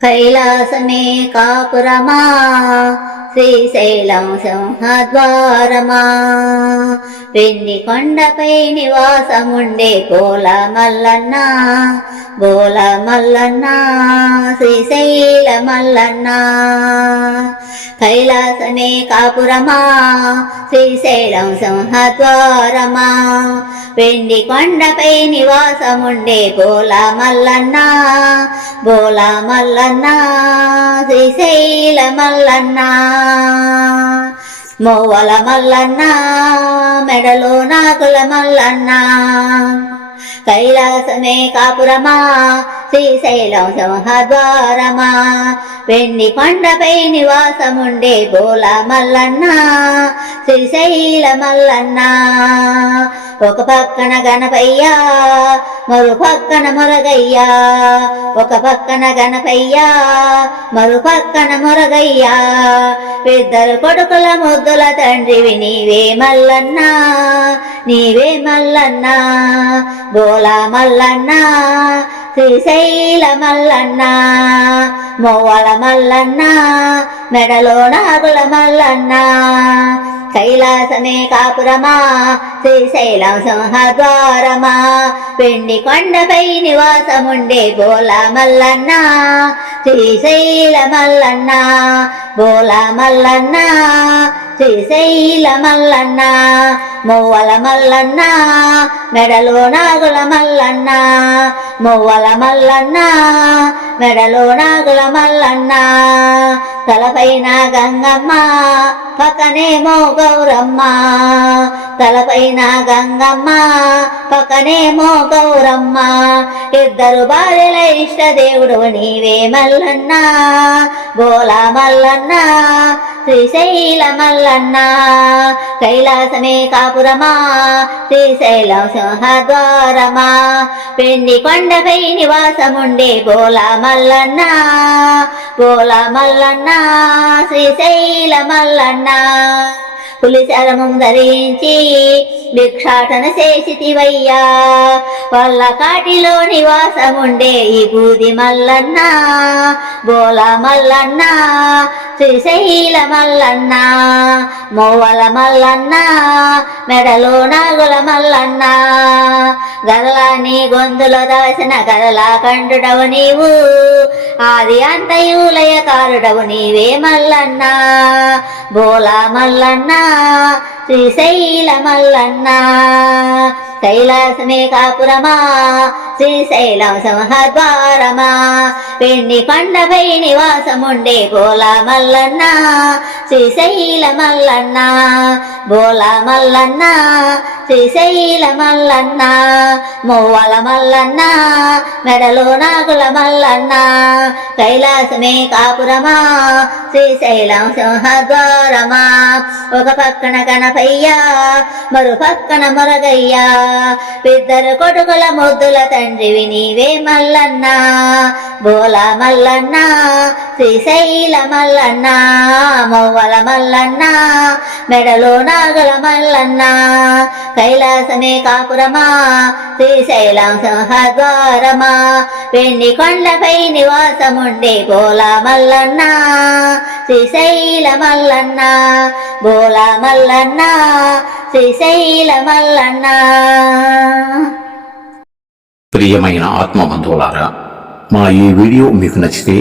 కైలాసమే కాపురమా శ్రీశైలం సింహద్వారమా వెండి కొండపై నివాసముండే బోల మల్లన్న బోల మల్లన్న శ్రీశైల మల్లన్న కైలాసమే కాపురమా శ్రీశైలం సింహద్వారమా వెండి కొండపై నివాసముండే బోల మల్లన్న బోల మల్లన్న శ్రీశైల మల్లన్న మోవల మల్లన్న మెడలో నాగుల మల్లన్న కైలాసమే కాపురమా శ్రీశైలం సింహద్వారమా వెండి కొండపై నివాసముండే బోల మల్లన్న శ్రీశైల మల్లన్న ఒక పక్కన గణపయ్య మరో పక్కన మురగయ్య ఒక పక్కన గణపయ్య మరో పక్కన మురగయ్య ఇద్దరు కొడుకుల ముద్దుల తండ్రివి నీవే మల్లన్న నీవే మల్లన్న బోల మల్లన్న శ్రీశైల మల్లన్న మోవల మల్లన్న మెడలో నాగుల మల్లన్న కైలాసమే కాపురమా శ్రీశైలం సింహద్వారమా వెండి కొండపై నివాసముండే బోల మల్లన్న శ్రీశైల మల్లన్న బోల మల్లన్న శ్రీశైల మల్లన్న మోవల మల్లన్న మెడలో నాగుల మల్లన్న మోవల మల్లన్న మెడలో నాగుల మల్లన్న తలపైన గంగమ్మ పక్కనేమో గౌరమ్మ తలపైన గంగమ్మ పక్కనేమో గౌరమ్మ ఇద్దరు భార్యల ఇష్ట దేవుడు నీవే మల్లన్న బోల మల్లన్న శ్రీశైల మల్లన్న కైలాసమే కాపురమా శ్రీశైలం సింహద్వారమా వెండి కొండపై నివాసముండే బోల మల్లన్న బోల మల్లన్న శ్రీశైల మల్లన్న పులిశరమం ధరించి భిక్షాటన చేసితివయ్యా వాళ్ళ కాటిలో నివాసముండే ఈ బూది మల్లన్న బోల మల్లన్న శ్రీశైల మల్లన్న మోవల మల్లన్న మెడలో నాగుల మల్లన్న గదలాని గొంతులో దాసిన గదలా కంటుడవు నీవు ఆది అంతయు లయకారుడవు నీవే మల్లన్న బోల మల్లన్న శ్రీశైల మల్లన్న కైలాసమే కాపురమా శ్రీశైలం సింహద్వారమా వెండి కొండపై నివాసముండే బోల మల్లన్న శ్రీశైల మల్లన్న బోల మల్లన్న శ్రీశైల మల్లన్న మోవల మల్లన్న మెడలో నాగుల మల్లన్న కైలాసమే కాపురమా శ్రీశైలం సింహద్వారమా ఒక పక్కన గణపయ్య మరో పక్కన మురగయ్య ఇద్దరు కొడుకుల ముద్దుల తండ్రివి నీవే మల్లన్న బోల మల్లన్న శ్రీశైల మల్లన్న మోవల మల్లన్న మెడలో నాగుల మల్లన్న కైలాసమే కాపురమా శ్రీశైలం సింహద్వారమా వెండి కొండపై నివాసముండే బోల మల్లన్న శ్రీశైల మల్లన్న బోల మల్లన్న శ్రీశైల మల్లన్న. ప్రియమైన ఆత్మబంధువులారా, మా ఈ వీడియో మీకు నచ్చితే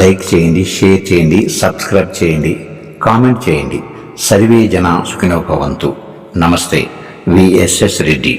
లైక్ చేయండి, షేర్ చేయండి, సబ్స్క్రైబ్ చేయండి, కామెంట్ చేయండి. సర్వే జన సుఖినో భవంతు. నమస్తే. విఎస్ఎస్ రెడ్డి.